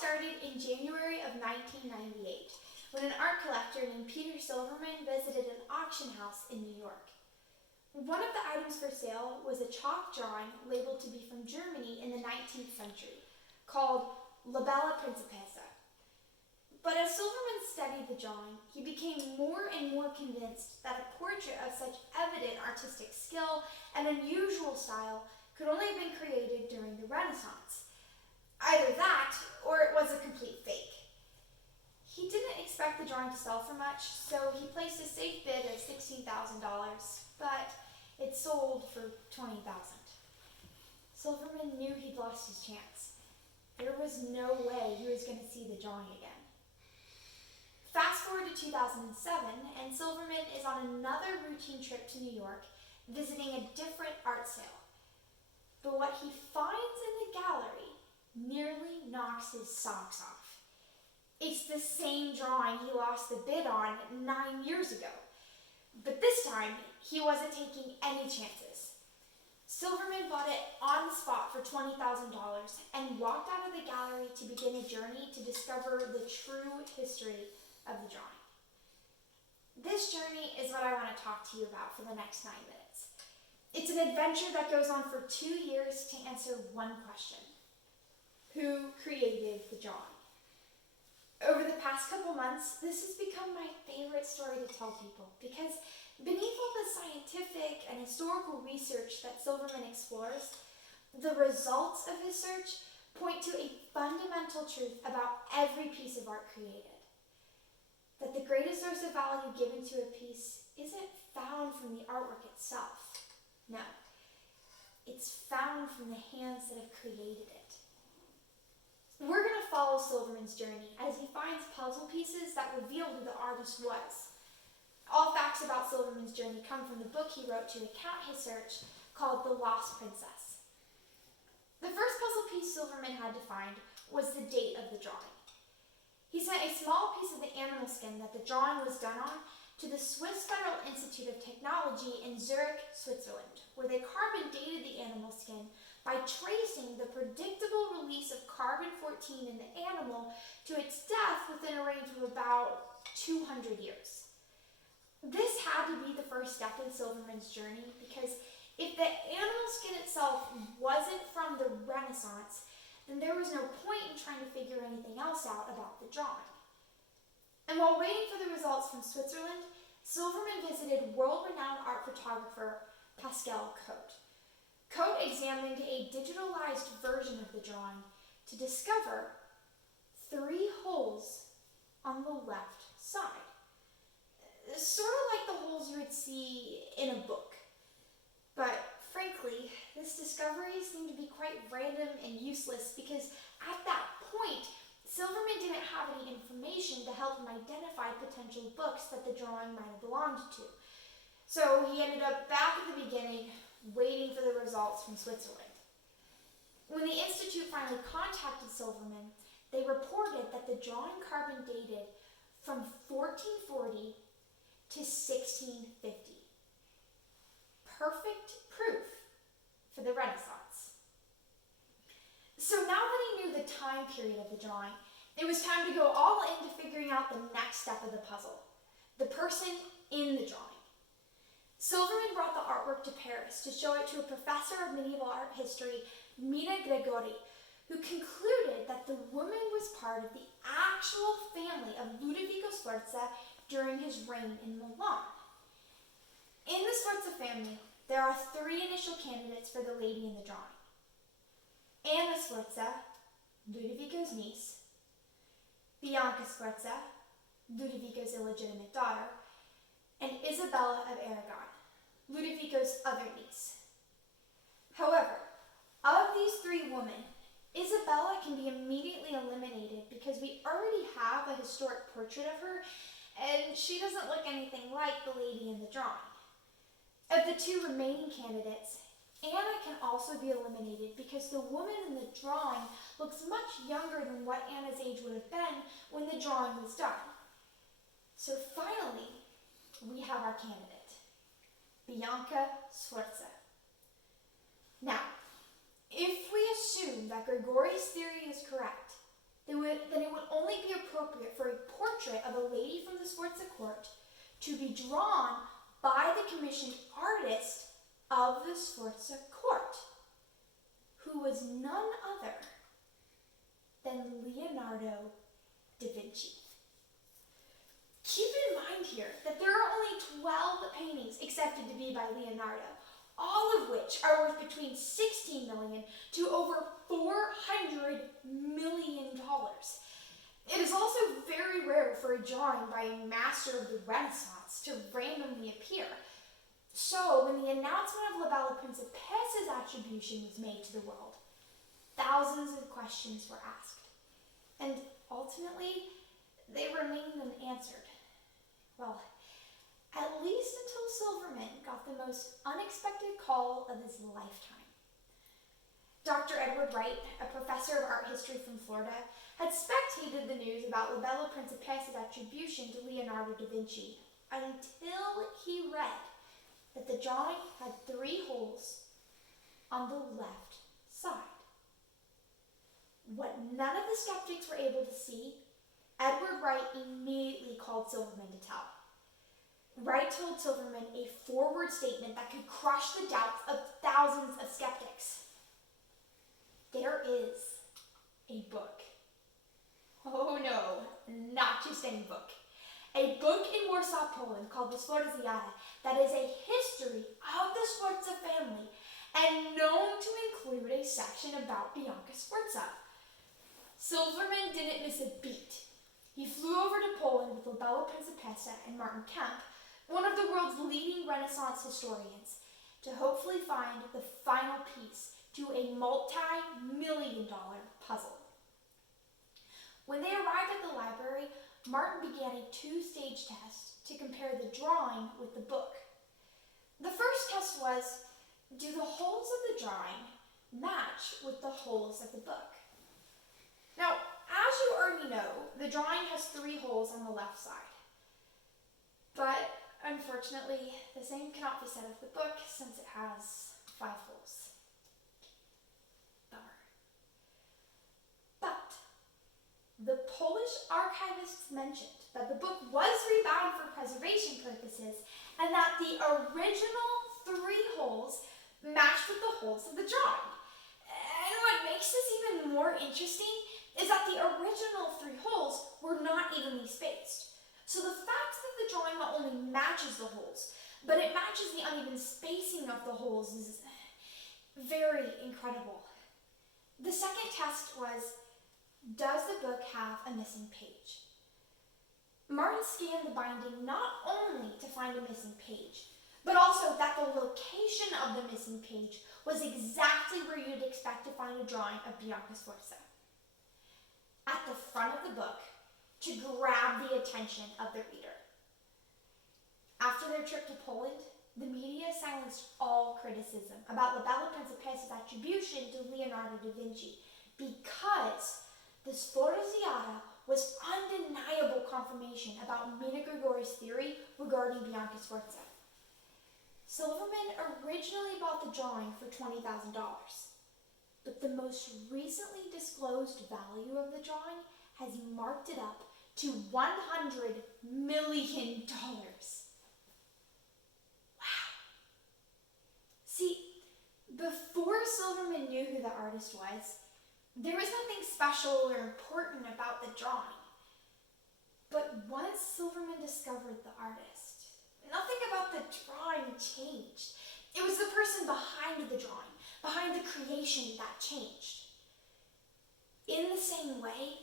started in January of 1998 when an art collector named Peter Silverman visited an auction house in New York. One of the items for sale was a chalk drawing labeled to be from Germany in the 19th century, called Bella Principessa. But as Silverman studied the drawing, he became more and more convinced that a portrait of such evident artistic skill and unusual style could only have been created during the Renaissance. Either that, or it was a complete fake. He didn't expect the drawing to sell for much, so he placed a safe bid of $16,000, but it sold for $20,000. Silverman knew he'd lost his chance. There was no way he was going to see the drawing again. Fast forward to 2007, and Silverman is on another routine trip to New York, visiting a different art sale. But what he finds in the gallery nearly knocks his socks off. It's the same drawing he lost the bid on 9 years ago. But this time, he wasn't taking any chances. Silverman bought it on the spot for $20,000 and walked out of the gallery to begin a journey to discover the true history of the drawing. This journey is what I want to talk to you about for the next 9 minutes. It's an adventure that goes on for 2 years to answer one question: who created the drawing? Over the past couple months, this has become my favorite story to tell people because beneath all the scientific and historical research that Silverman explores, the results of his search point to a fundamental truth about every piece of art created. That the greatest source of value given to a piece isn't found from the artwork itself. No, it's found from the hands that have created it. We're going to follow Silverman's journey as he finds puzzle pieces that reveal who the artist was. All facts about Silverman's journey come from the book he wrote to account his search called The Lost Princess. The first puzzle piece Silverman had to find was the date of the drawing. He sent a small piece of the animal skin that the drawing was done on to the Swiss Federal Institute of Technology in Zurich, Switzerland, where they carbon dated the animal skin by tracing the predictable release of carbon-14 in the animal to its death within a range of about 200 years. This had to be the first step in Silverman's journey because if the animal skin itself wasn't from the Renaissance, then there was no point in trying to figure anything else out about the drawing. And while waiting for the results from Switzerland, Silverman visited world-renowned art photographer Pascal Cote. Cote examined a digitalized version of the drawing to discover 3 holes on the left side. Sort of like the holes you would see in a book. But frankly, this discovery seemed to be quite random and useless because at that point, Silverman didn't have any information to help him identify potential books that the drawing might have belonged to. So he ended up back at the beginning, waiting for the results from Switzerland. When the Institute finally contacted Silverman, they reported that the drawing carbon dated from 1440 to 1650. Perfect proof for the Renaissance. So now that he knew the time period of the drawing, it was time to go all into figuring out the next step of the puzzle, the person in the drawing. Silverman brought the artwork to Paris to show it to a professor of medieval art history, Mina Gregori, who concluded that the woman was part of the actual family of Ludovico Sforza during his reign in Milan. In the Sforza family, there are 3 initial candidates for the lady in the drawing: Anna Sforza, Ludovico's niece; Bianca Sforza, Ludovico's illegitimate daughter; and Isabella of Aragon, Ludovico's other niece. However, of these 3 women, Isabella can be immediately eliminated because we already have a historic portrait of her, and she doesn't look anything like the lady in the drawing. Of the 2 remaining candidates, Anna can also be eliminated because the woman in the drawing looks much younger than what Anna's age would have been when the drawing was done. So finally, we have our candidate, Bianca Sforza. Now, if we assume that Gregori's theory is correct, then it would only be appropriate for a portrait of a lady from the Sforza court to be drawn by the commissioned artist of the Sforza court, who was none other than Leonardo da Vinci. Keep in mind here that there are only 12 paintings accepted to be by Leonardo, all of which are worth between $16 million to over $400 million. It is also very rare for a drawing by a master of the Renaissance to randomly appear. So, when the announcement of Bella Principessa's attribution was made to the world, thousands of questions were asked, and ultimately, they remained unanswered. Well, at least until Silverman got the most unexpected call of his lifetime. Dr. Edward Wright, a professor of art history from Florida, had spectated the news about Bella Principessa's attribution to Leonardo da Vinci until he read that the drawing had 3 holes on the left side. What none of the skeptics were able to see, Edward Wright immediately called Silverman to tell. Wright told Silverman a forward statement that could crush the doubts of thousands of skeptics. There is a book. Oh no, not just any book. A book in Warsaw, Poland called the Sforza that is a history of the Sforza family and known to include a section about Bianca Sforza. Silverman didn't miss a beat. He flew over to Poland with Bella Principessa and Martin Kemp, one of the world's leading Renaissance historians, to hopefully find the final piece to a multi-million-dollar puzzle. When they arrived at the library, Martin began a 2-stage test to compare the drawing with the book. The first test was, do the holes of the drawing match with the holes of the book? Now, as you already know, the drawing has 3 holes on the left side. But, unfortunately, the same cannot be said of the book since it has 5 holes. Bummer. But, the Polish archivists mentioned that the book was rebound for preservation purposes and that the original 3 holes matched with the holes of the drawing. And what makes this even more interesting is that the original 3 holes were not evenly spaced. So the fact that the drawing not only matches the holes, but it matches the uneven spacing of the holes is very incredible. The second test was, does the book have a missing page? Martin scanned the binding not only to find a missing page, but also that the location of the missing page was exactly where you'd expect to find a drawing of Bianca Sforza. At the front of the book, to grab the attention of the reader. After their trip to Poland, the media silenced all criticism about Bella Principessa's attribution to Leonardo da Vinci because the Sforza was undeniable confirmation about Mina Gregori's theory regarding Bianca Sforza. Silverman originally bought the drawing for $20,000, but the most recently disclosed value of the drawing has marked it up to $100 million. Wow. See, before Silverman knew who the artist was, there was nothing special or important about the drawing. But once Silverman discovered the artist, nothing about the drawing changed. It was the person behind the drawing, behind the creation that changed. In the same way,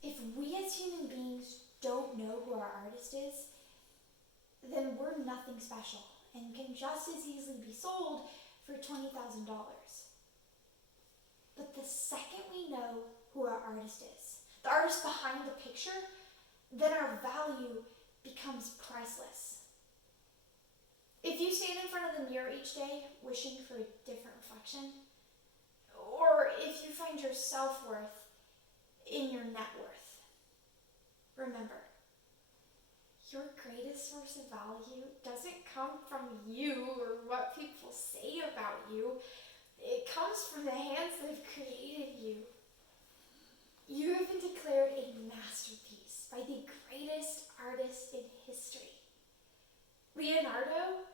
if we as human beings don't know who our artist is, then we're nothing special and can just as easily be sold for $20,000. But the second we know who our artist is, the artist behind the picture, then our value becomes priceless. If you stand in front of the mirror each day wishing for a different reflection, or if you find your self-worth in your net worth, remember, your greatest source of value doesn't come from you or what people say about you. It comes from the hands that have created you. You have been Leonardo